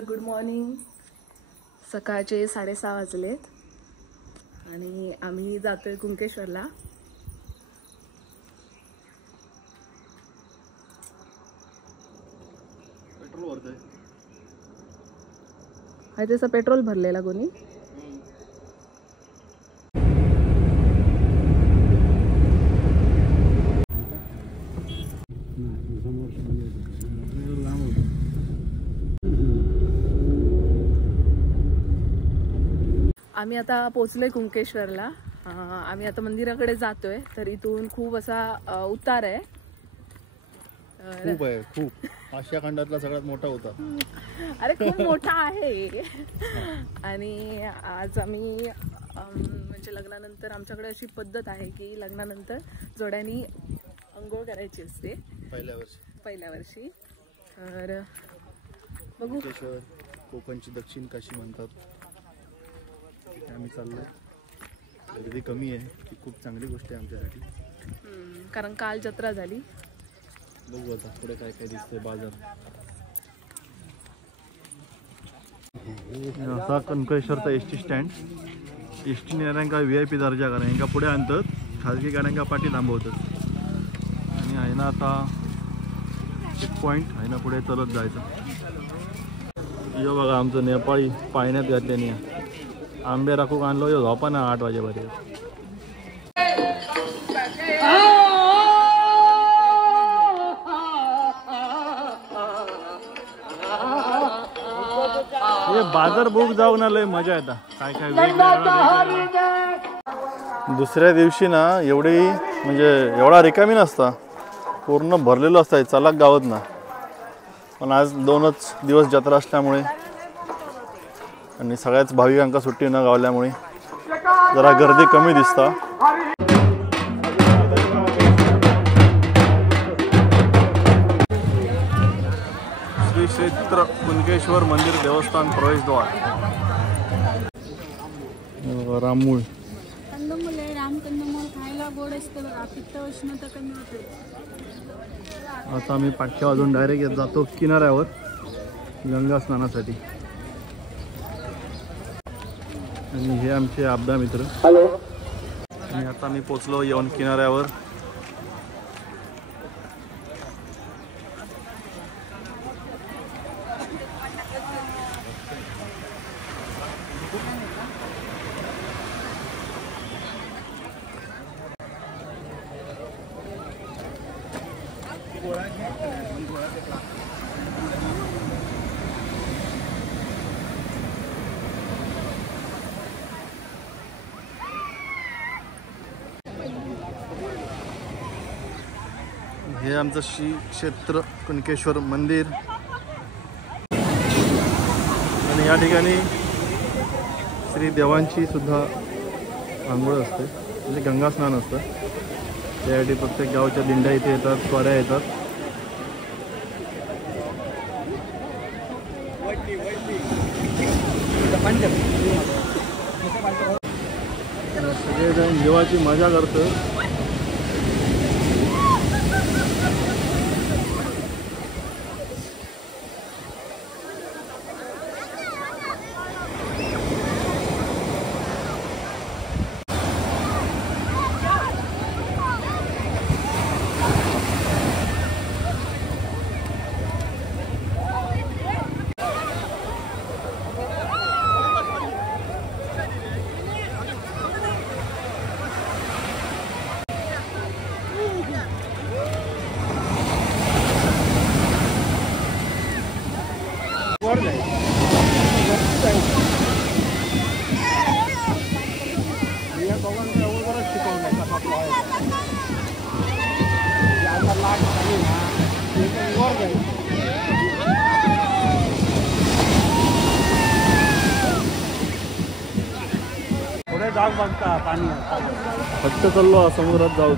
नमस्कार, good morning. सकाळचे 6:30 वाजलेत आणि आम्ही जातोय कुंकेश्वरला. पेट्रोल भरतोय. हा त्याचा पेट्रोल भरलेला कोणी. आम्ही आता पोचलोय कुंकेश्वरला. आम्ही आता मंदिराकडे जातोय. तर इथून खूप असा उतार आहे. खूप आशिया खंडातला सगळ्यात मोठा होता. अरे खूप मोठा आहे. आणि आज आम्ही म्हणजे लग्नानंतर आमच्याकडे अशी पद्धत आहे की लग्नानंतर जोड्यांनी अंघोळ करायची असते पहिल्या वर्षी. तर बघू. कोकणची दक्षिण काशी म्हणतात. आम्ही चाललोय. गर्दी कमी आहे ही खूप चांगली गोष्ट आहे आमच्यासाठी. कारण काल जत्रा झाली. बघू आता पुढे काय काय दिसतंय बाजार. असा कुंकेश्वरचा एसटी स्टँड. एसटी नेणाऱ्यांका VIP दर्जा करा यांका पुढे आणतात, खाजगी गाड्यांका पाठी थांबवतात. आणि आहे ना आता चेक पॉईंट आहे ना, पुढे चलत जायचं. यो बघा आमचं नेपाळी पाण्यात घातल्याने आंबे राखूक आणलो. यो झोपा ना 8 वाजेपर्यंत. हे बाजार बुक जाऊन आलोय. मजा येता काय काय वेगवेगळं. दुसऱ्या दिवशी ना एवढी म्हणजे एवढा रिकामी नसता, पूर्ण भरलेलं असतं चालक गावात ना. पण आज 2च दिवस जत्रा असल्यामुळे आणि सगळ्याच भाविकांका सुट्टी न गावल्यामुळे जरा गर्दी कमी दिसता. श्री क्षेत्र कुंकेश्वर मंदिर देवस्थान प्रवेशद्वार. रामूळ कंदमूल आहे. रामकंदमूल खायला गोड असतं बघा, पित्त उष्णता कमी होते. आता आम्ही पाठ्या वाजून डायरेक्ट जातो किनाऱ्यावर गंगा स्नानासाठी. आणि हे आमचे आपदा मित्र. आणि आता मी पोचलो येऊन किनाऱ्यावर. हे आमचं श्री क्षेत्र कुंकेश्वर मंदिर. आणि या ठिकाणी श्री देवांची सुद्धा आंघोळ असते, म्हणजे गंगा स्नान असतं. त्यासाठी प्रत्येक गावच्या दिंड्या इथे येतात, स्वाऱ्या येतात. सगळेजण देवाची मजा करतात. पुढे जाग बघता पाणी फक्त चाललो समुद्रात जाऊ.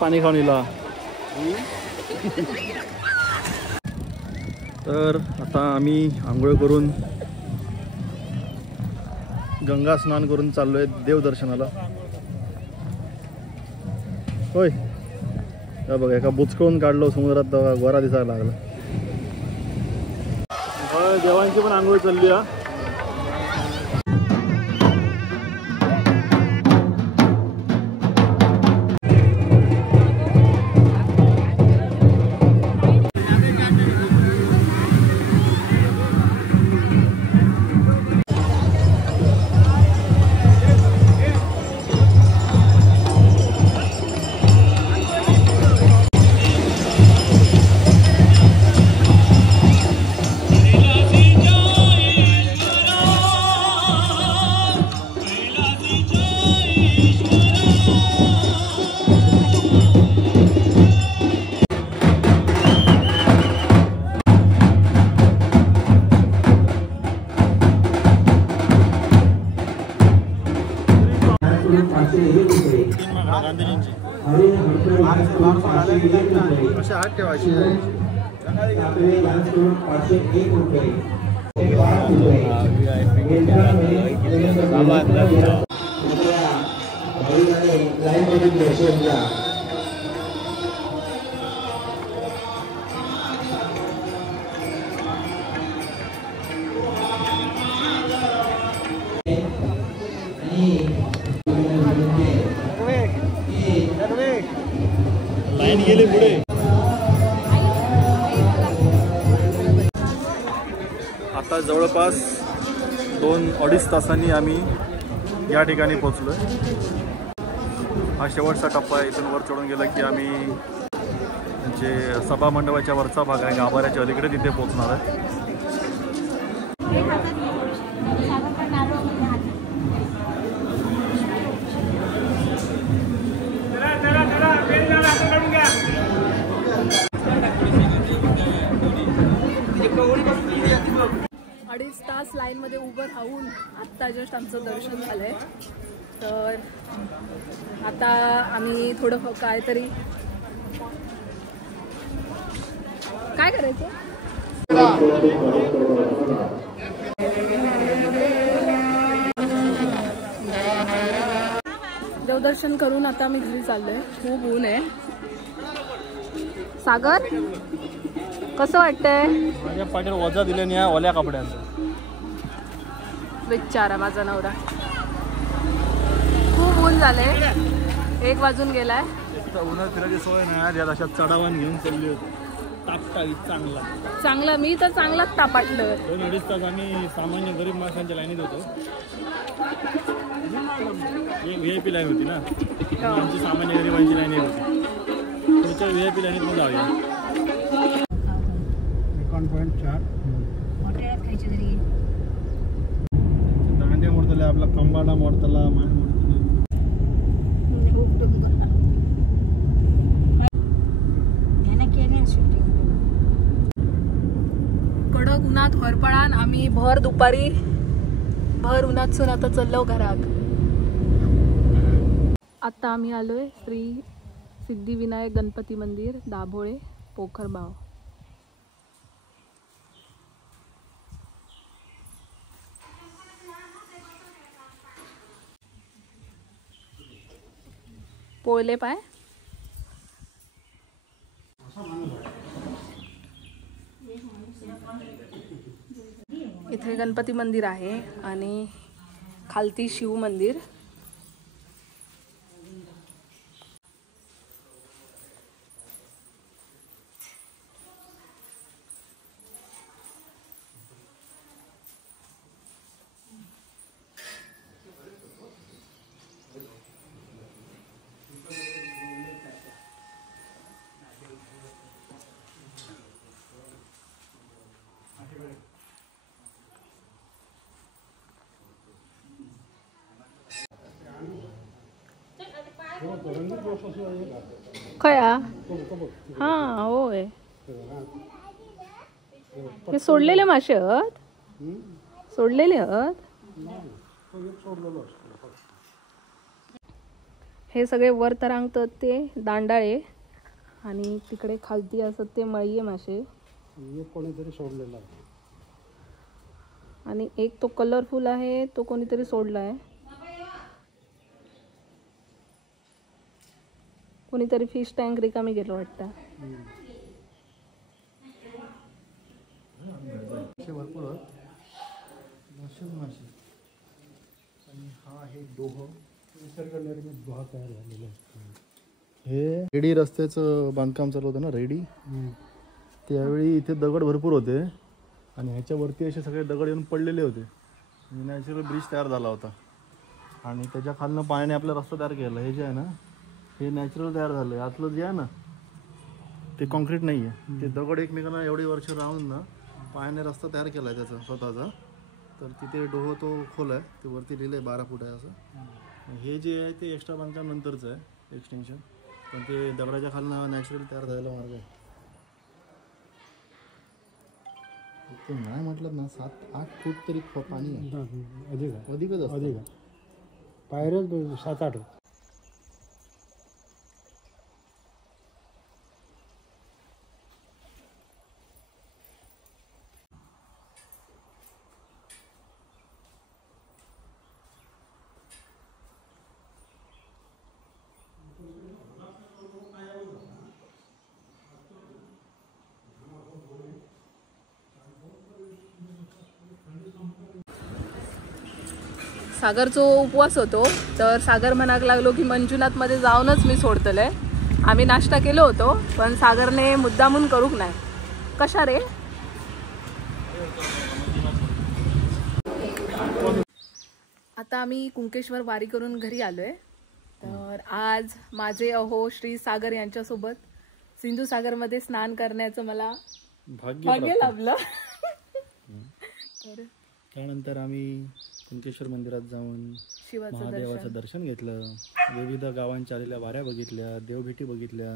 पाणी खाऊन इला. तर आता आम्ही आंघोळ करून गंगा स्नान करून चाललोय देवदर्शनाला. होय त्या बघा एका बुचकळून काढलो समुद्रात गोरा दिसायला लागला. देवांची पण आंघोळ चालली हा. अशा हात ठेवायची. लाईन गेली पुढे. आता जवळपास 2-2.5 तासांनी आम्ही या ठिकाणी पोहोचलो. हा शेवटचा टप्पा आहे. इथून वर चढून गेला की आम्ही जे सभा मंडपाच्या वरचा भाग आहे गाभाऱ्याच्या अलीकडे तिथे पोहोचणार आहे. अडीच तास लाईनमध्ये उभं राहून आत्ता जस्ट आमचं दर्शन झालंय. तर आता आम्ही थोडं काहीतरी काय करायचं. देवदर्शन करून आता मी घरी चाललोय. खूप ऊन आहे. सागर कसं वाटतंय. माझ्या पाठीवर वजा दिले नाही ओल्या कपड्यांचा. विचारा माझा नवरा. खूप ऊन झालंय. 1 वाजून गेलाय. उन्हात फिरायची सोय नाही यात अशा चढावान घेऊन चालली होती. तापटावी चांगला मी तर चांगलाच तापाटलं. 2-2.5 तास आम्ही सामान्य गरीब माणसांच्या लाईनीत होतो. VIP लाईन होती ना. आमची सामान्य गरिबांची लाईन होती. पुढच्या VIP लाईनीत मग जाऊया. 1.4 दांडे मोडतले आपला कंबाडा मोडतला मान कडक उन्हात हरपळान आम्ही भर दुपारी भर उन्हातसून आता चाललो घरात. आता आम्ही आलोय श्री सिद्धिविनायक गणपती मंदिर दाभोळे पोखरबाव. पोळले पाय. इथे गणपती मंदिर आहे आणि खालती शिव मंदिर. खया हा होय. हे सोडलेले मासे आहेत. सोडलेले आहेत. हे सगळे वर तरंगतात ते दांडाळे आणि तिकडे खालती असत ते मळीये मासे. कोणीतरी सोडलेला आणि एक तो कलरफुल आहे तो कोणीतरी सोडला आहे. कोणीतरी फिश टँक रिकामी गेलो वाटतं. भरपूर मासे आणि हा आहे डोह. निसर्ग निर्मित गुहा तयार झालेला आहे. हे रेडी रस्त्याचं बांधकाम चालू होतं ना रेडी. त्यावेळी इथे दगड भरपूर होते आणि ह्याच्यावरती असे सगळे दगड येऊन पडलेले होते. नॅचरल ब्रिज तयार झाला होता आणि त्याच्या खालनं पाण्याने आपला रस्ता तयार केला. हे जे आहे ना हे नॅचरल तयार झालं आहे. आतलं जे आहे ना ते कॉन्क्रीट नाही आहे. ते दगड एकमेकांना एवढी वर्ष राहून ना पायाने रस्ता तयार केला आहे त्याचा स्वतःचा. तर तिथे डोह तो खोल आहे. ते वरती लिहिलं आहे 12 फूट आहे असं. हे जे आहे ते एक्स्ट्रा बांधकाम नंतरचं आहे एक्सटेन्शन. पण ते दगडाच्या खालनं नॅचरल तयार झालेला मार्ग आहे. ते नाही म्हटलं ना 7-8 फूट तरी पाणी आहे. अधिकच असतं. अधिक पायऱ्याच 7-8. सागरचो उपवास होतो तर सागर म्हणाक लागलो की मंजुनाथमध्ये जाऊनच मी सोडतले. आम्ही नाश्ता केलो होतो पण सागरने मुद्दामून करूक नाही. कशा रे? आता आम्ही कुंकेश्वर वारी करून घरी आलोय. तर आज माझे अहो श्री सागर यांच्यासोबत सिंधुसागरमध्ये स्नान करण्याचं मला भाग्य लाभलं. तर त्यानंतर आम्ही कुंकेश्वर मंदिरात जाऊन महादेवाचं दर्शन घेतलं. विविध गावांच्या आलेल्या वाऱ्या बघितल्या, देवभेटी बघितल्या,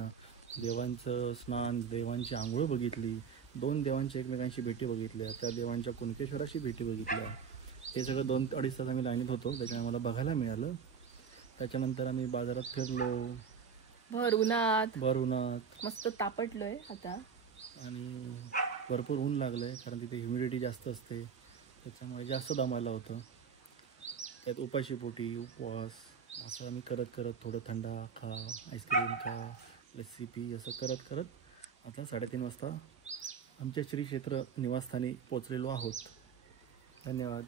देवांचं स्नान, देवांची आंघोळ बघितली, 2 देवांच्या एकमेकांशी भेटी बघितल्या, त्या देवांच्या कुंकेश्वराशी भेटी बघितल्या. हे सगळं 2-2.5 तास आम्ही लाईनीत होतो. त्याच्यामुळे मला बघायला मिळालं. त्याच्यानंतर आम्ही बाजारात फिरलो. भर उन्हात मस्त तापटलोय आता आणि भरपूर ऊन लागलंय कारण तिथे ह्युमिडिटी जास्त असते. त्याच्यामुळे जास्त दमायला होतं. त्यात उपाशी पोटी उपवास असं आम्ही करत थोडं थंडा खा, आईस्क्रीम खा, लस्सी पी असं करत आता 3:30 वाजता आमच्या श्री क्षेत्र निवासस्थानी पोचलेलो आहोत. धन्यवाद.